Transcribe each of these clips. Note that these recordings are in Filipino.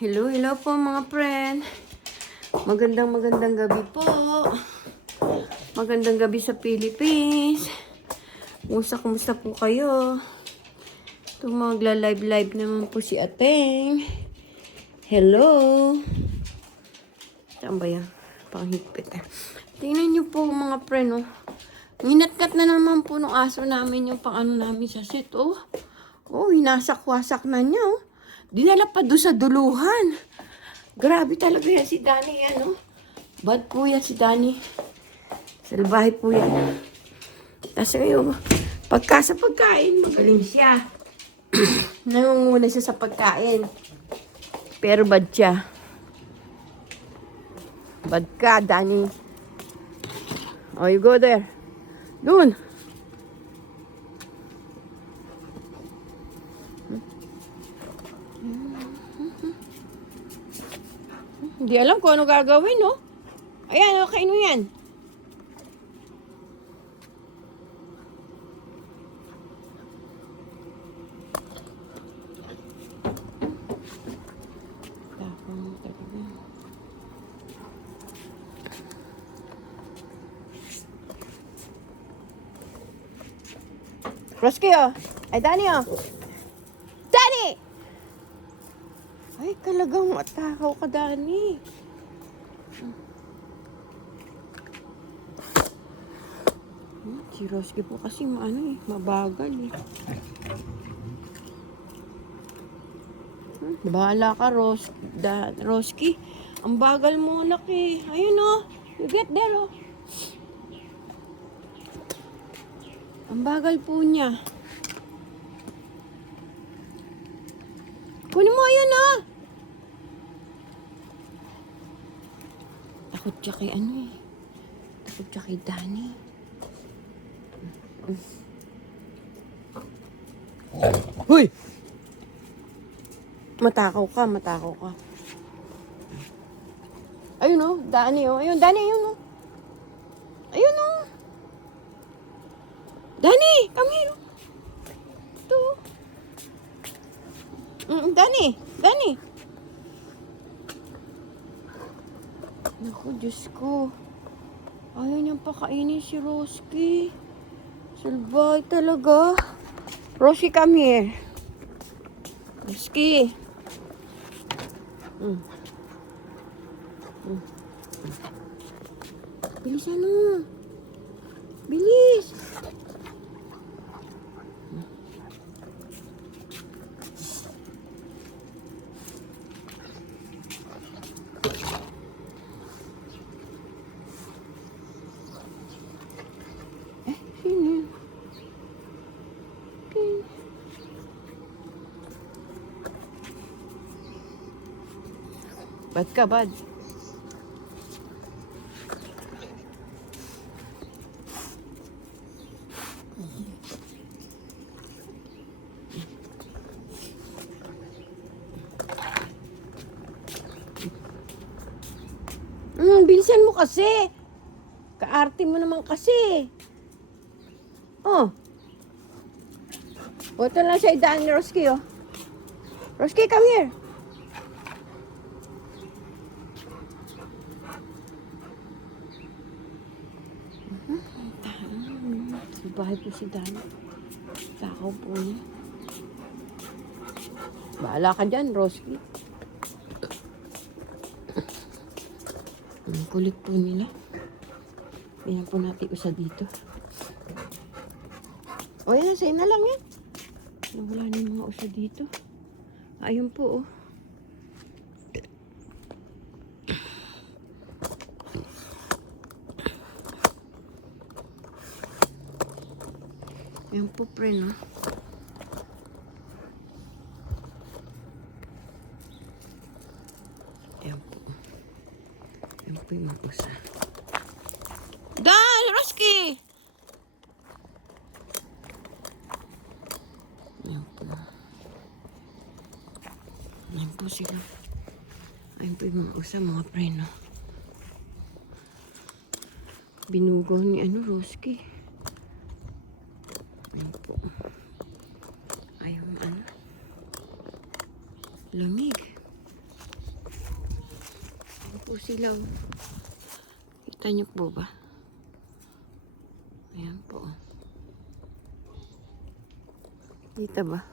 Hello, hello po mga friend. Magandang gabi po. Magandang gabi sa Philippines. Kumusta po kayo? Ito magla-live naman po si Ateng. Hello. Saan ba yan? Panghigpit eh. Tingnan niyo po mga friend, oh. Ninatkat na naman po ng aso namin yung pang-ano namin sa set, oh. Oh, hinasak-wasak na niya, oh. Dinala pa doon sa duluhan. Grabe talaga yan si Danny, ano? Bad po yan si Danny. Salbahe po yan. Tapos ngayon, pagka sa pagkain, magaling siya. Nangunguna siya sa pagkain. Pero bad siya. Bad ka, Danny. Oh, you go there. Doon. Hindi alam kung ano gagawin, no? Ayan, okay no yan. Roski, oh. Ay, Danny, oh. Danny! Ay, talagang matakaw ka, Danny. Si Roski po kasi mabagal eh. Bahala ka, Roski. Ang bagal mo, laki. Ayun, oh. You get there, oh. Ang bagal po niya. Kunin mo, ayun, oh. Takot siya kay Takot siya kay Danny. Hoy! Matakaw ka. Ayun, oh. Danny, oh. Ayun, Danny, ayun, oh. Ayun, oh. Danny, come here. Ito. Danny. Naku, Diyos ko. Ayaw niyang pakainin si Roski. Salbay talaga. Roski, come here. Roski. Bilis ano. Bilis. Sino? Bad ka, bad. Bilisan mo kasi. Kaarte mo naman kasi. Oh. O, ito lang siya idaan ni Roski, oh. Roski, come here. Bahay po si Danny. Takaw po niya. Bahala ka dyan, Roski. Ang kulit po nila. Ayan po natin usa dito. O yan, sa'yo na lang yan. Wala na yung mga usa dito. Ayun po, oh. Ayan po, friend, oh. Ayan po. Ayan po yung mga usa. Dan! Roski! Ayan po. Ayan po sila. Ayan po yung mga usa, mga friend, oh. Binugaw ni Roski. Ayan po. Ayaw lamig. po sila. Oh. Kita niyo po ba? Ayan po. Kita ba?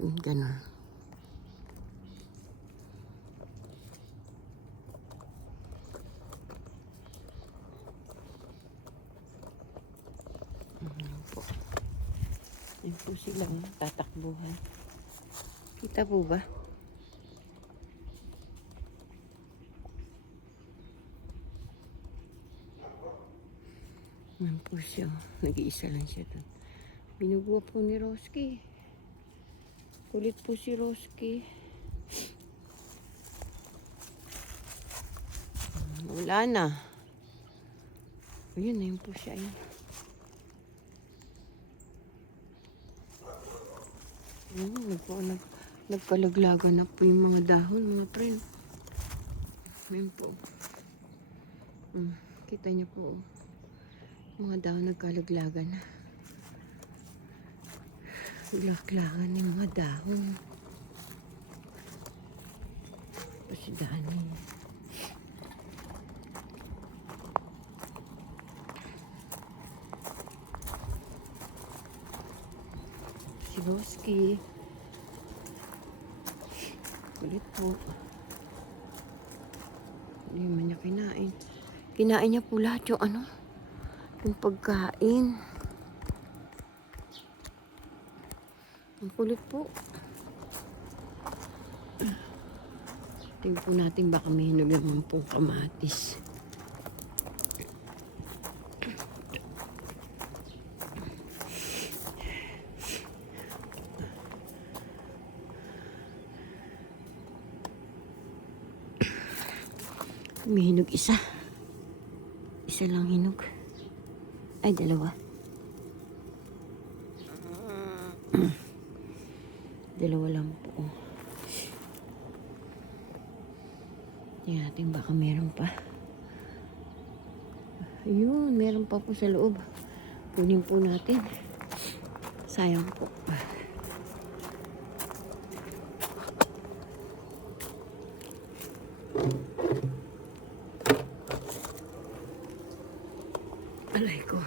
Ganun. Ayan po. Ayan po sila. Tatakbuhan. Kita po ba? Ayan po siya. Nag-iisa lang siya doon. Binugwa po ni Roski. Kulit po si Roski. Wala na. Ayun, ayun po siya. Ayun. Nagkalaglagan na po yung mga dahon, mga friend. Ayun po. Kita niyo po. Mga dahon nagkalaglagan na. Laglagan yung mga dahon. Pasidaan si Roski. Kulit po. Hindi man niya kinain. Kinain niya po lahat yung ano, yung pagkain. Ang kulit po. Tingnan po natin baka may hinog naman pong kamatis. May hinog isa. Isa lang hinog. Ay, dalawa. Dalawa lang po. Tingnan natin baka meron pa. Ayun, meron pa po sa loob. Kunin po natin. Sayang po. Alay ko.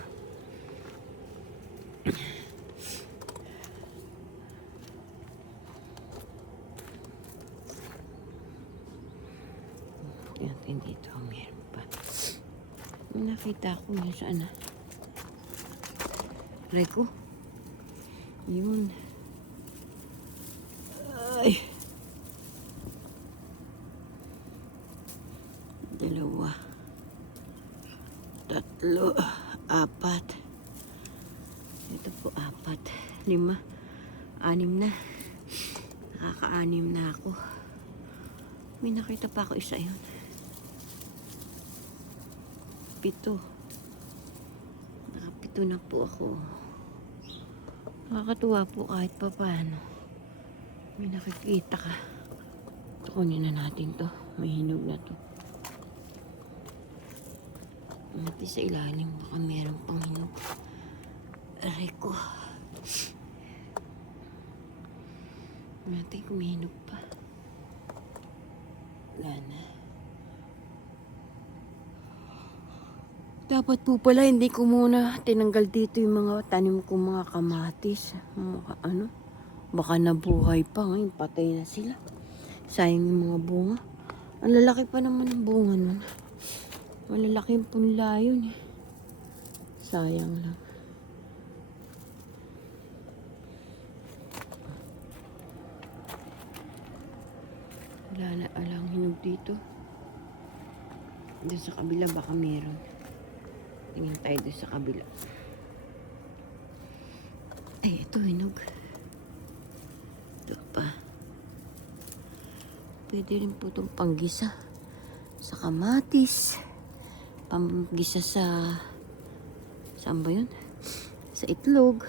Yan dito, meron pa. Nakita ko yun saan na. Alay ko. Yun. Ay. Dalawa. Tatlo. Apat. Ito po, 4. 5. 6 na. Nakaka-6 na ako. May nakita pa ako isa yun. 7. Naka-7 na po ako. Nakakatuwa po kahit pa paano. May nakikita ka. Ito, kunin na natin to. May hinog na to. Mati sa ilalim. Baka meron pang hinog. Aray ko. Natin kung may hinog pa. Wala na. Dapat po pala hindi ko muna tinanggal dito yung mga tanim kong mga kamatis. Mga ano. Baka nabuhay pa ngayon. Patay na sila. Sayang yung mga bunga. Ang lalaki pa naman ng bunga nun. Malalaki yung punla yun eh. Sayang lang. Wala na alang hinog dito. Doon sa kabila baka meron. Tingin tayo doon sa kabila. Ay, ito hinog. Ito pa. Pwede rin po itong panggisa sa kamatis. Panggisa sa saan ba yun? Sa itlog.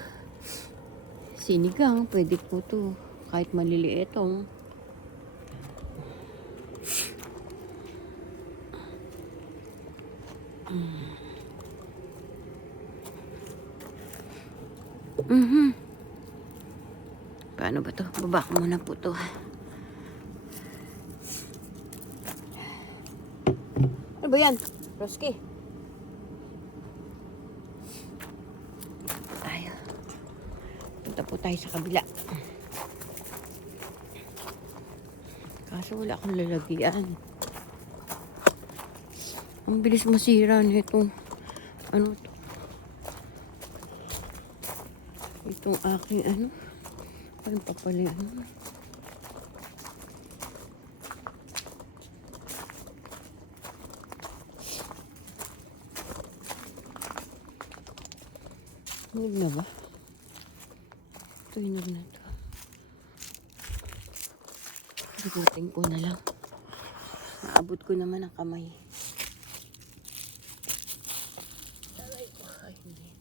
Sinigang. Pwede po ito. Kahit maliliitong. Paano ba to? Baba ko muna po to. ba yan? Roski. Ay. Punta po tayo sa kabila. Kaso wala akong lalagyan. Ang bilis masira nito. Ano to? Itong aking ano? Parang papali ano? Hinog na ba? Ito hinog na to. Ikutin ko na lang. Naabot ko naman ang kamay. Aray ko. Ay, hindi.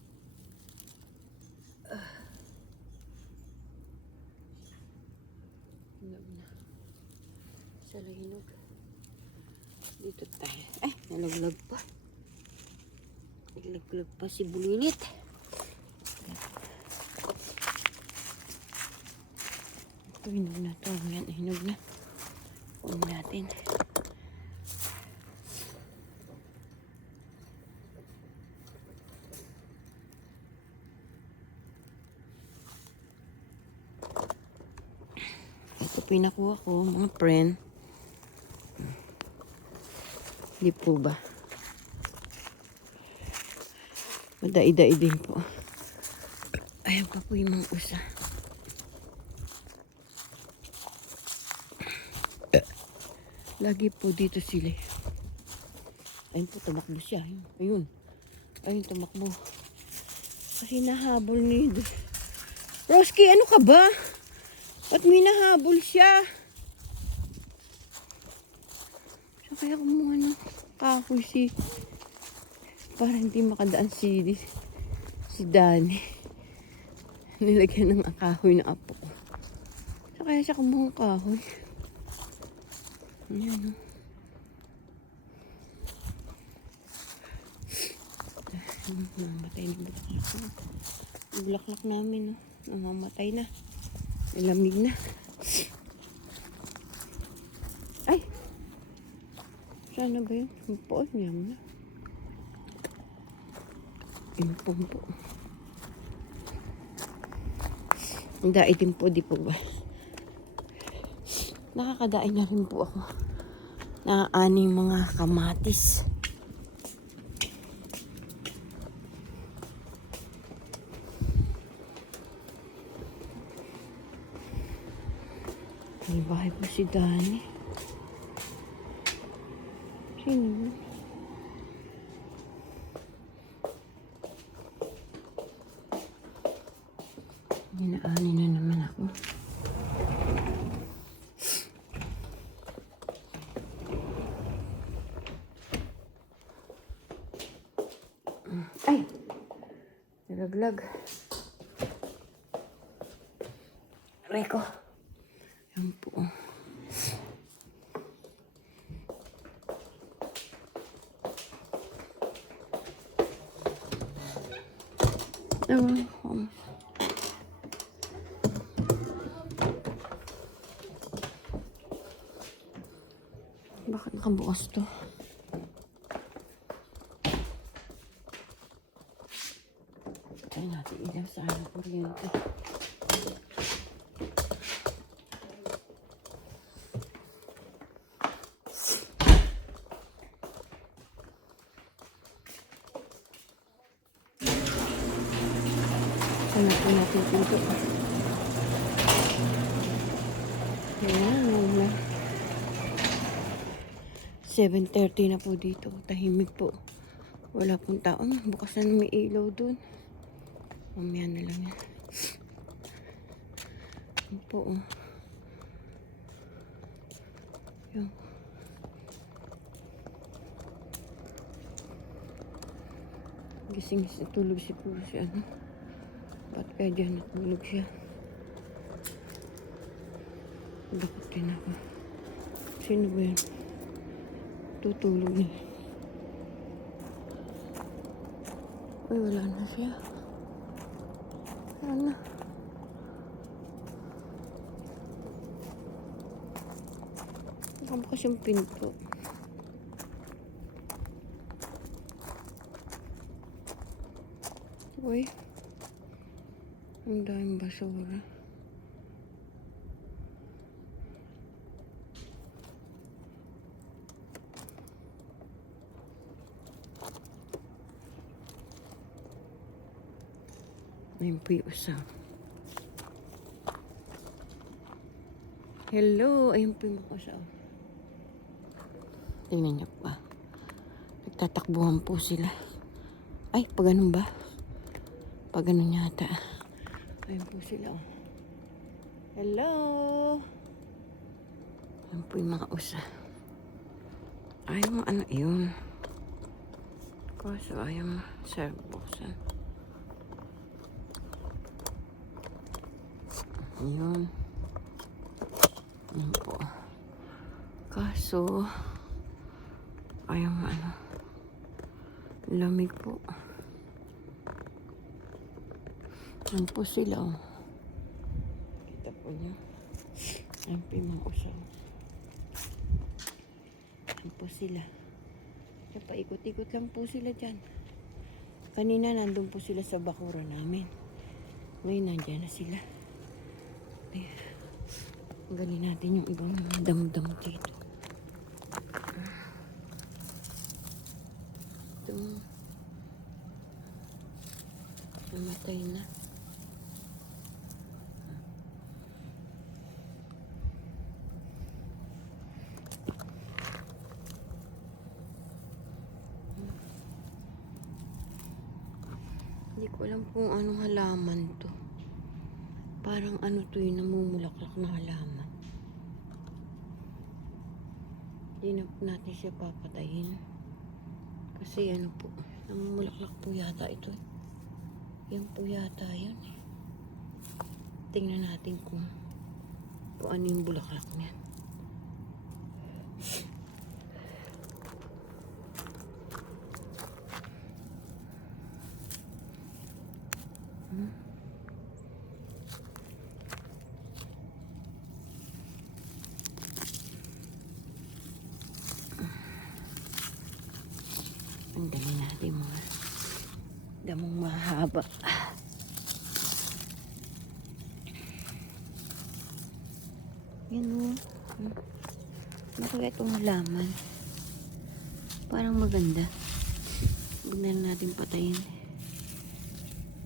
Hinog na. Sala hinog. Dito tayo. Ay, nalaglag pa. Nalaglag pa si Bulilit. Ito, hinog na to. Yan, hinog na. Kunin natin. Ito pinakuha ko, mga friend. Hindi po ba? Madai-dai din po. Ayan pa po yung mga usa. Lagi po dito sila. Ayun po, tumakbo siya. Ayun. Ayun, tumakbo. Kasi nahabol ni Roski, ano ka ba? Ba't may nahabol siya? So, kaya kumuha ng kahoy para hindi makadaan si Danny. Nilagyan ng kahoy na apo ko. So, kaya siya kumuha ng kahoy. Ayan, namamatay na bulaklak. Yung bulaklak namin, namamatay na. Nilamig na. Ay! Sana ba yun? Impon, yam na. Impon po. Ang daitin po, di po ba? Nakakadain na rin po ako. Naaani mga kamatis. May bahay po si Danny. Sino? Ginaani na naman ako. Ay! Nalaglag. Reko. Yan po. Bakit nakabukas to? Ay natin ilaw sa aking kuryente. Sana po natin pinto. Ayan, 7:30 na po dito. Tahimik po. Wala pong tao. Bukas na may ilaw dun. Mamaya na lang yan. Yan po. Yan. Gising siya. Tulog si Puro siya. Ano? Ba't kaya dyan natulog siya? Bakit din ako? Sino ba yan? Tutulog na. Ay, wala na siya. Wala na. Nakabukas yung pinto. Uy. Ang daming basura. Ayun po yung usa. Hello! Ayun po yung usa. Tingnan niyo pa. Nagtatakbuhan po sila. Ay, pag ganun ba? Pag ganun yata. Ayun po sila. Hello! Ayun po yung mga usa. Ayaw mo ano yun. Kaso ayaw mo serve buksan. Ayun. Ayun po. Kaso ayaw mo ano. Lamig po. Ayun po sila. Kita po niyo. Ayun po yung mga usaw. Ayun po sila. Kaya paikot-ikot lang po sila dyan. Kanina nandun po sila sa bakura namin. Ngayon nandyan na sila. Tanggalin natin yung ibang damo-damo dito. Ito. Namatay na. Hindi ko alam kung anong halaman to. Parang ano to yung namumulaklak na halaman. Hindi na po natin siya papatayin. Kasi ano po, namumulaklak po yata ito. Yan po yata yun. Tingnan natin kung ano yung bulaklak niyan. Tanggalin natin mga damong mahaba. Yan o. Nakaya itong halaman. Parang maganda. Huwag na natin patayin.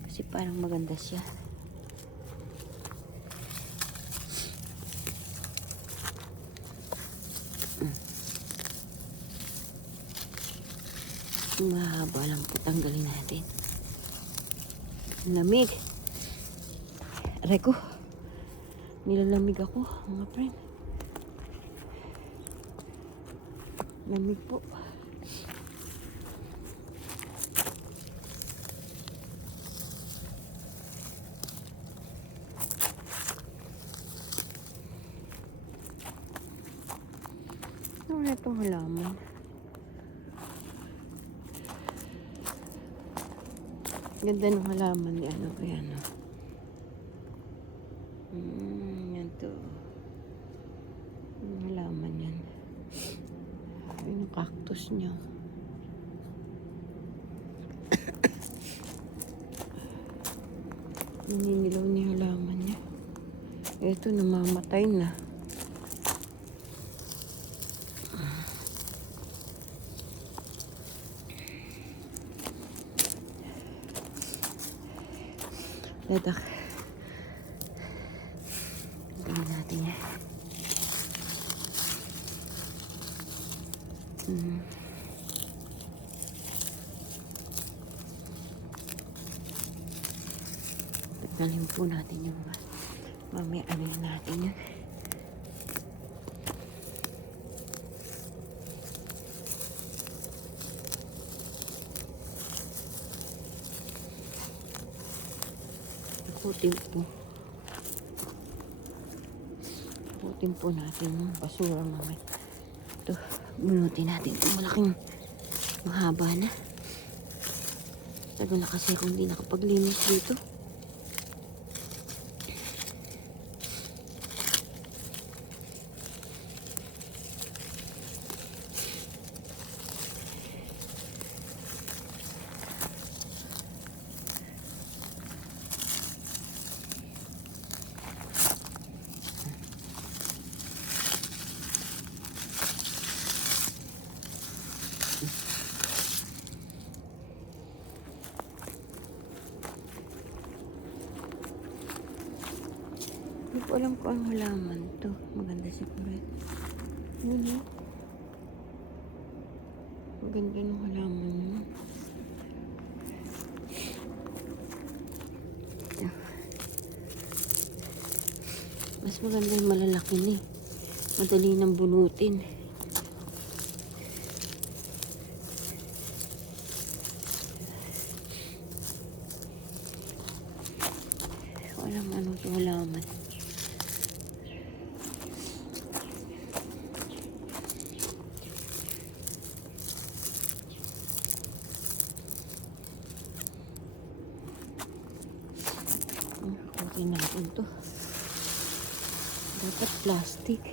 Kasi parang maganda siya. Mahaba lang po. Tanggalin natin. Lamig. Aray ko. Nilalamig ako, mga friend. Lamig po. Ano na itong halaman? Ganda ng halaman ni ano kaya no? Yan to. Yung halaman yan. Yung cactus niya. Naninilaw niya halaman niya. Ito namamatay na. Ledak. Tingnan natin yan. Tagdalhin po natin yung mamaya ano natin yun. Putin po natin yung basura mamaya. Ito, bunutin natin ito. Malaking mahaba na. Tagal na kasi kung hindi nakapaglinis dito. ko alam kung ang halaman to. Maganda siguro. Ano? Maganda ng halaman yun. Mas maganda yung malalaki ni. Madali nang bunutin. Walang ano ito halaman. Kunin natin ito. Dapat plastic.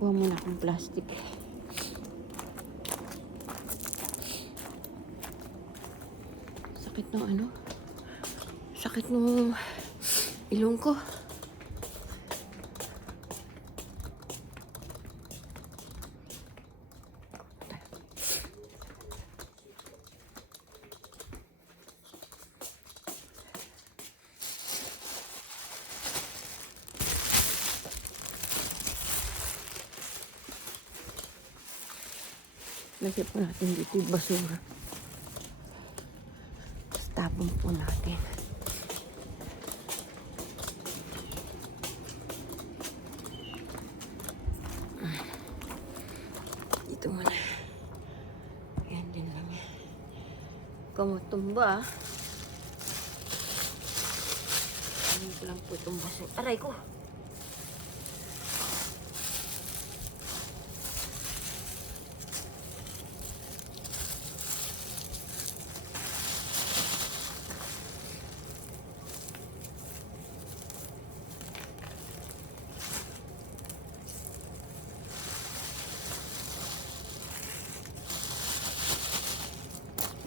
Kuha muna akong plastic. Sakit ng ano? Sakit ng ilong ko. Lagyan po natin dito yung basura. Tapos tapon po natin. Dito muna. Ayan din lang. Kumutumba. Ayan ko lang po itong basura. Aray ko!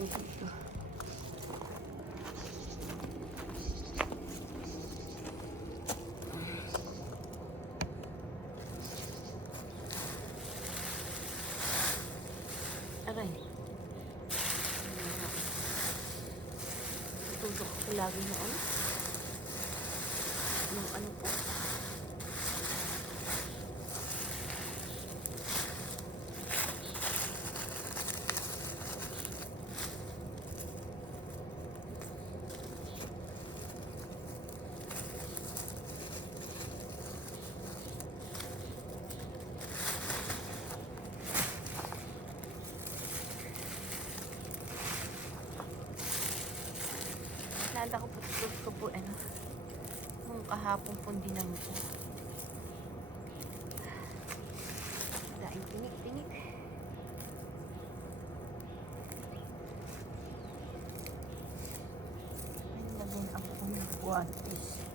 Dito. Aray. Tutok ko lagi na ano? Yung ano po. Naalala ko po, ano, nung kahapon po dinamo ko. Daing tinik-tinik. Ayun na din ako ng buwantis.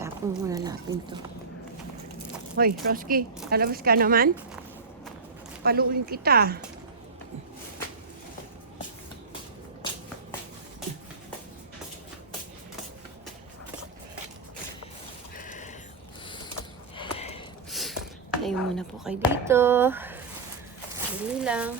Tapon muna natin to. Hoy, Roski, lalabas ka naman? Paluin kita. Tayo muna po kayo dito. Dali lang.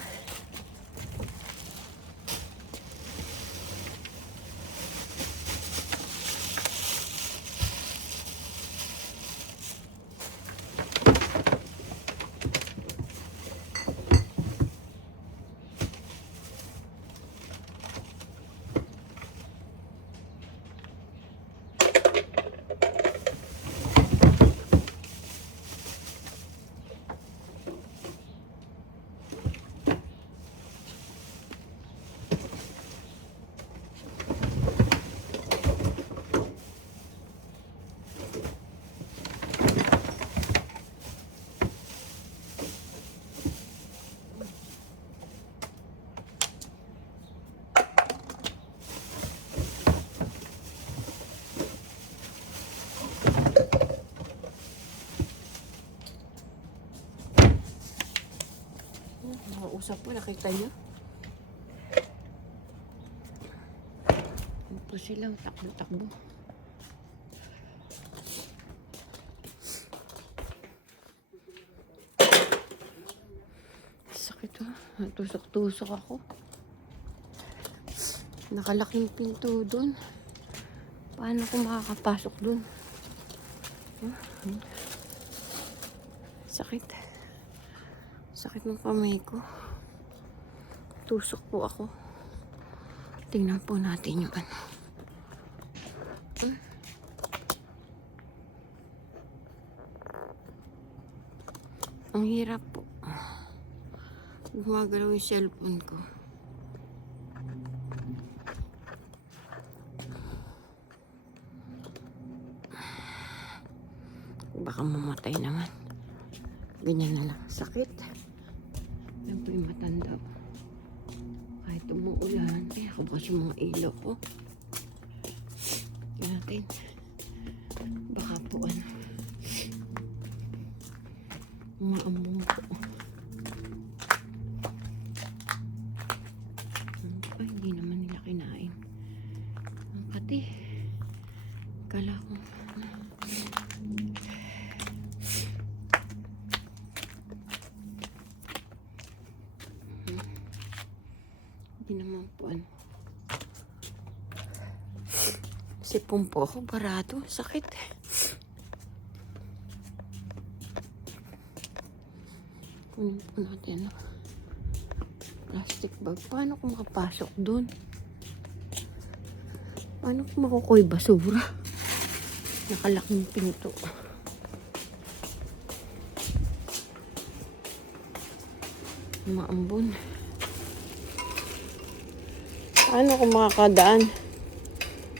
Usap po, nakita niyo? sila, takbo-takbo. Sakit oh. Natusok-tusok ako. Nakalaking pinto dun. Paano ko makakapasok dun? Sakit. Sakit ng kamay ko. Tusok po ako. Tingnan po natin yung ano. Ang hirap po. Gumagalaw yung cellphone ko. Baka mamatay naman. Ganyan na lang. Sakit. Yan po yung matanda. Kahit umuulan, ay ako bukas yung mga ilaw ko. Yan natin. Baka po ano. Maambong po. Ay, hindi naman nila kinain. Ang kati. Kala ko. Hindi naman po ano. Sipon po ako, barado. Sakit. Kunin po natin ano. Plastic bag. Paano ko makapasok dun? Paano ko makukuha basura? Nakalaking pinto. Maambon. Paano ko makakadaan?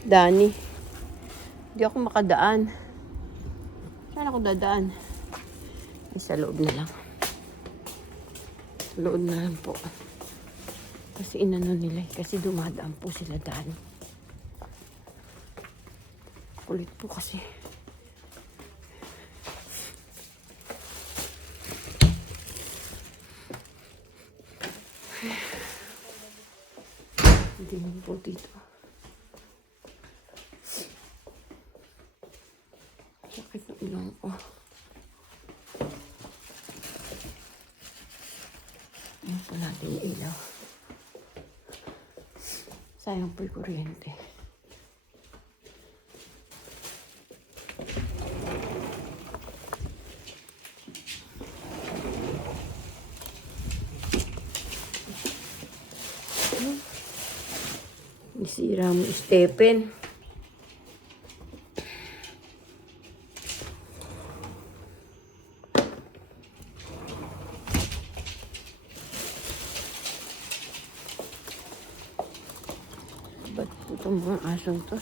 Dani. Hindi ako makadaan. Saan ako dadaan? Ay, sa loob na lang. Sa loob na lang po. Kasi inano nila. Kasi dumadaan po sila Dani. Kulit po kasi. Hindi naman po dito. Sakit ng ilong ko. Ayan po natin yung ilaw. Sayang po yung kuryente. Isira mo, Stephen. Ba't po itong mga asong to?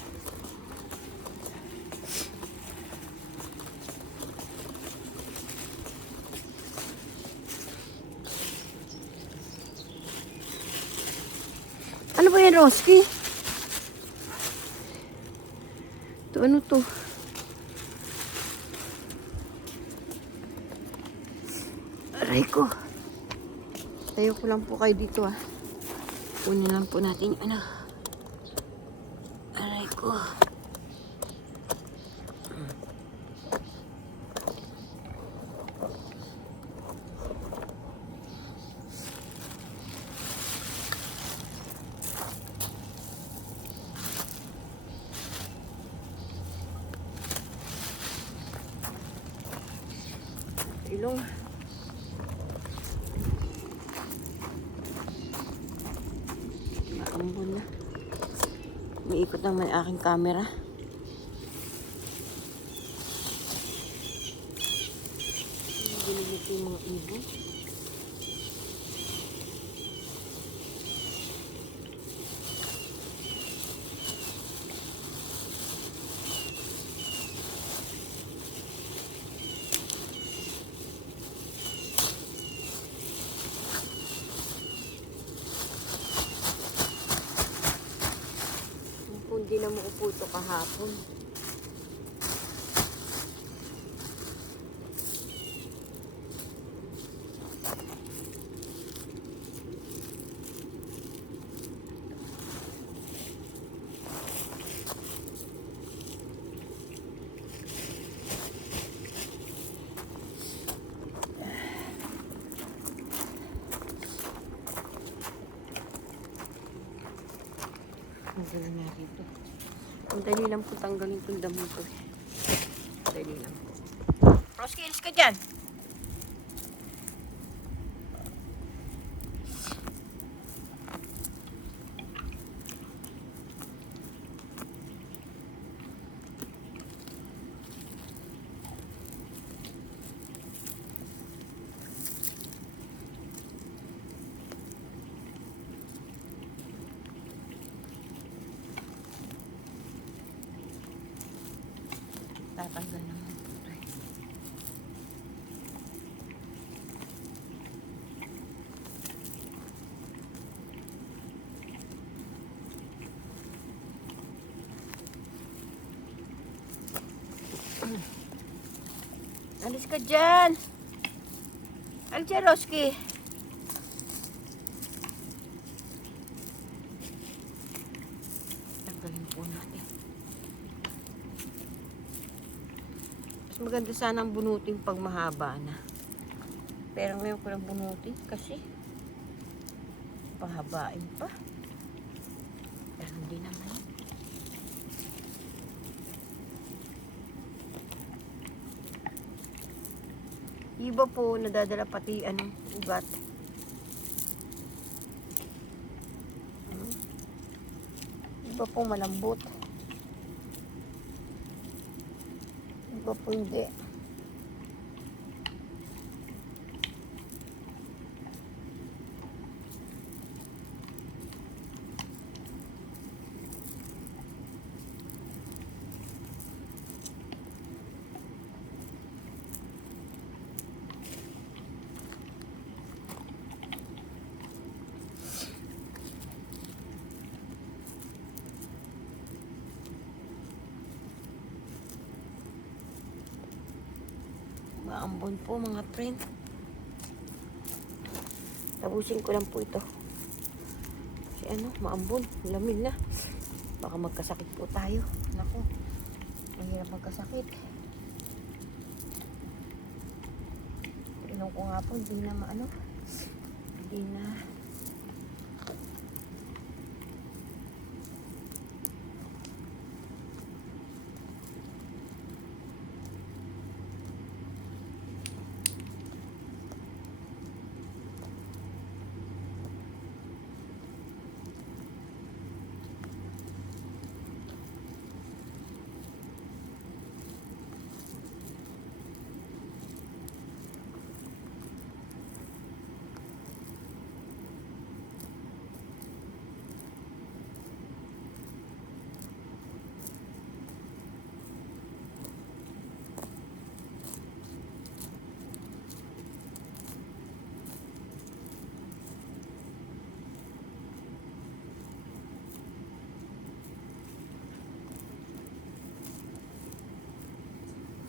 Ano ba yan, Roski? Ito, ano to? Aray ko. Tayo ko lang po kayo dito ah. Kunin lang po natin yung ano. Aray ko. Ilong. Maambon na. Umiikot naman yung aking camera. Ginigit yung mga ibon. Hindi na maupo ito kahapon. Tanggalin natin ito. Ang dali lang po tanggalin itong damo ito. Dali lang po. Roski, alis ka dyan! Tatanggal naman po ito eh. Alis ka dyan! Alis dyan, Roski! Tanggalin po natin. Mas maganda sana ang bunutin pag mahaba na. Pero ngayon ko lang bunutin kasi pahabain pa. Pero hindi naman. Iba po nadadala pati anong ugat. Iba po malambot. Iba po hindi. Maambon po mga friend. Tapusin ko lang po ito. Kasi ano, maambon. Lamin na. Baka magkasakit po tayo. Naku. Mahirap magkasakit. Inom ko nga po. Hindi na maano. Hindi na.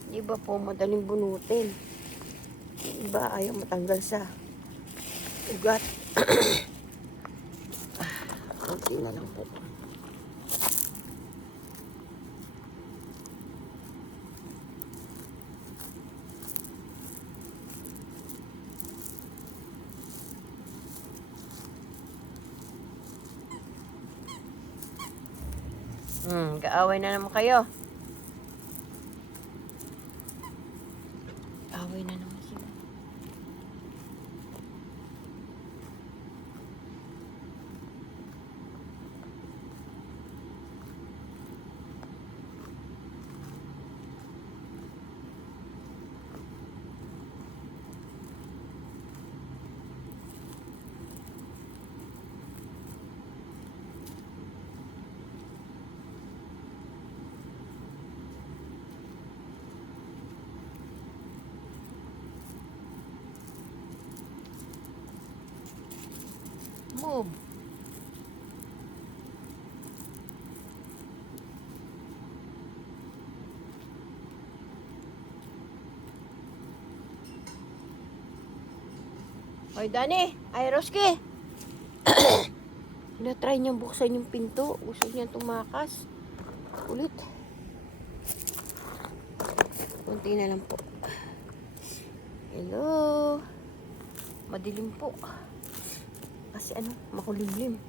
Iba po madaling bunutin. Iba ayaw matanggal sa ugat. Kunti na lang po. Kaaway na naman kayo. Away na naman sila. Move. Hoy, Dani. Ay, Roski. Na-try niyang buksan yung pinto. Gusto niyang tumakas. Ulit. Kunti na lang po. Hello. Madilim po. Kasi ano, makulimlim.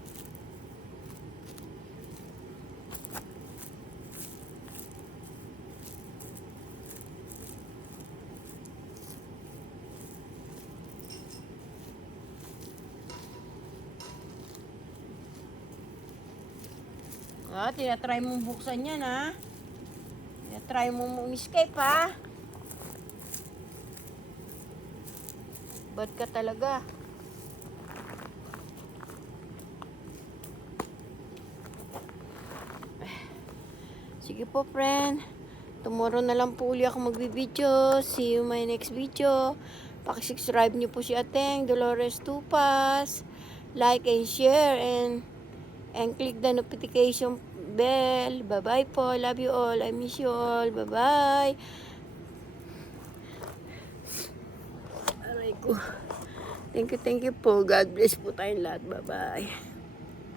Tinatry mong buksan yan, ha? Tinatry mong escape, ha? Bad ka talaga. Sige po, friend. Tomorrow na lang po uli ako magbibideo. See you my next video. Pakisubscribe niyo po si Ateng Dolores Tupas. Like and share and click the notification bell. Bye-bye po. Love you all. I miss you all. Bye-bye. Aray ko. Thank you po. God bless po tayong lahat. Bye-bye.